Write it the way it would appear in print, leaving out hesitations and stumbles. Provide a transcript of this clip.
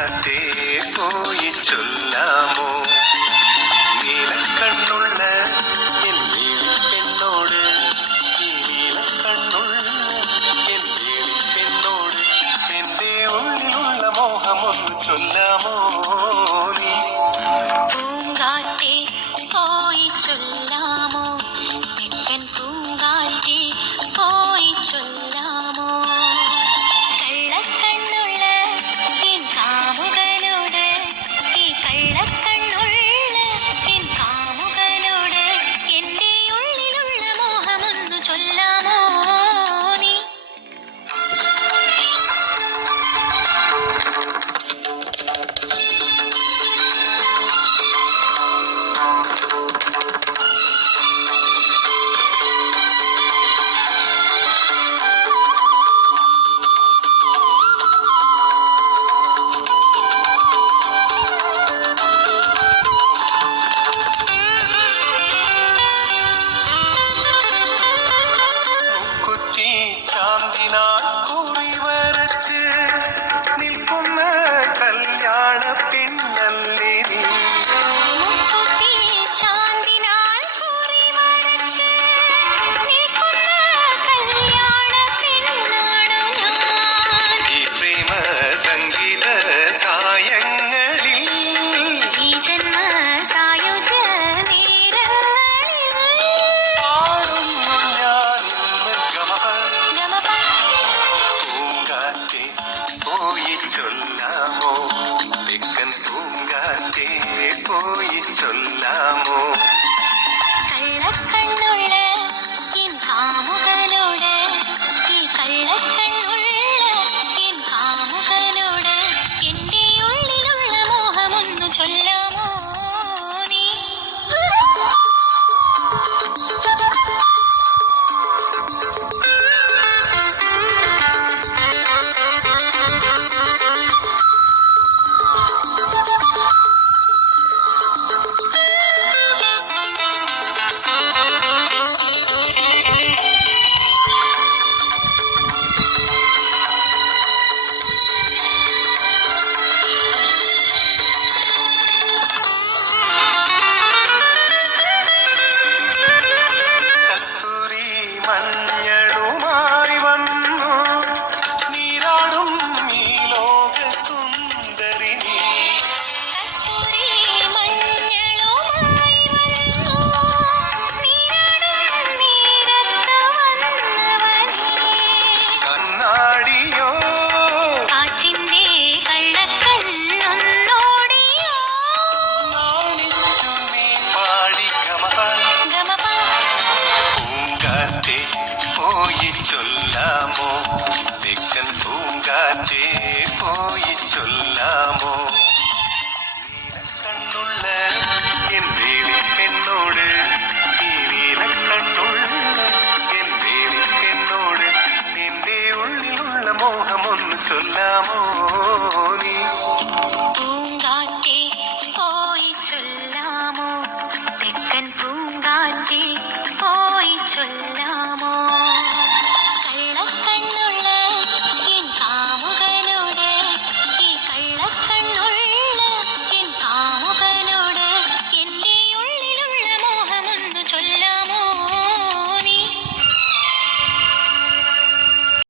പൂങ്കാറ്റേ പോയി ചൊല്ലാമോ നീലക്കണ്ണുള്ള എൻ നീലിപ്പെണ്ണോട് ഈ നീലക്കണ്ണുള്ള എൻ നീലിപ്പെണ്ണോട് എന്റെ ഉള്ളിലുള്ള മോഹമൊന്ന് ചൊല്ലാമോ നീ പൂങ്കാറ്റേ പോയി ചൊല്ലാമോ തെക്കൻ പൂങ്കാറ്റേ പോയി ചൊല്ലാമോ കള്ളക്കണ്ണുള്ള എൻ കാമുകനോട് ഈ കള്ളക്കണ്ണുള്ള എൻ കാമുകനോട് എന്റെ ഉള്ളിലുള്ള മോഹമൊന്നു ചൊല്ലാമോ നീ കുറ്റി ചാന്തിനാൽ കുറി വരച്ച് നിൽക്കുന്ന കല്യാണ പെണ്ണല്ലേ നീ മുക്കുറ്റി ചാന്തിനാൽ കുറി വരച്ച് നിൽക്കുന്ന കല്യാണ പെണ്ണാണു ഞാൻ ഈ പ്രേമ സംഗീത സായങ്ങളിൽ ഈ ജന്മ സായുജ നേരങ്ങളിൽ പാടുന്നു ഞാനിന്ന് ഗമപ ഗമപ പൂങ്കാറ്റേ പോയി ചൊല്ലാമോ തെക്കൻ പൂങ്കാറ്റേ പോയി ചൊല്ലാമോ കള്ളക്കണ്ണുള്ള എൻ കാമുകനോട് ഈ കള്ളക്കണ്ണുള്ള എൻ കാമുകനോട് എന്റെ ഉള്ളിലുള്ള മോഹമൊന്നു ചൊല്ലാമോ നീ കസ്തൂരി മഞ്ഞളുമായി വന്നു നീരാടും ഈ ലോക സുന്ദരി നീ കസ്തൂരി മഞ്ഞളുമായി വന്നു നീരാടും നീരത്ത് വന്നവനേ കണ്ണാടിയോ കാറ്റിന്റെ കള്ളക്കണ്ണൊന്നോടിയോ നാണിച്ചു നീ പാടി ഗമപ ഗമപ പൂങ്കാറ്റേ പോയി ചൊല്ലാമോ തെക്കൻ പൂങ്കാറ്റേ പോയി ചൊല്ലാമോ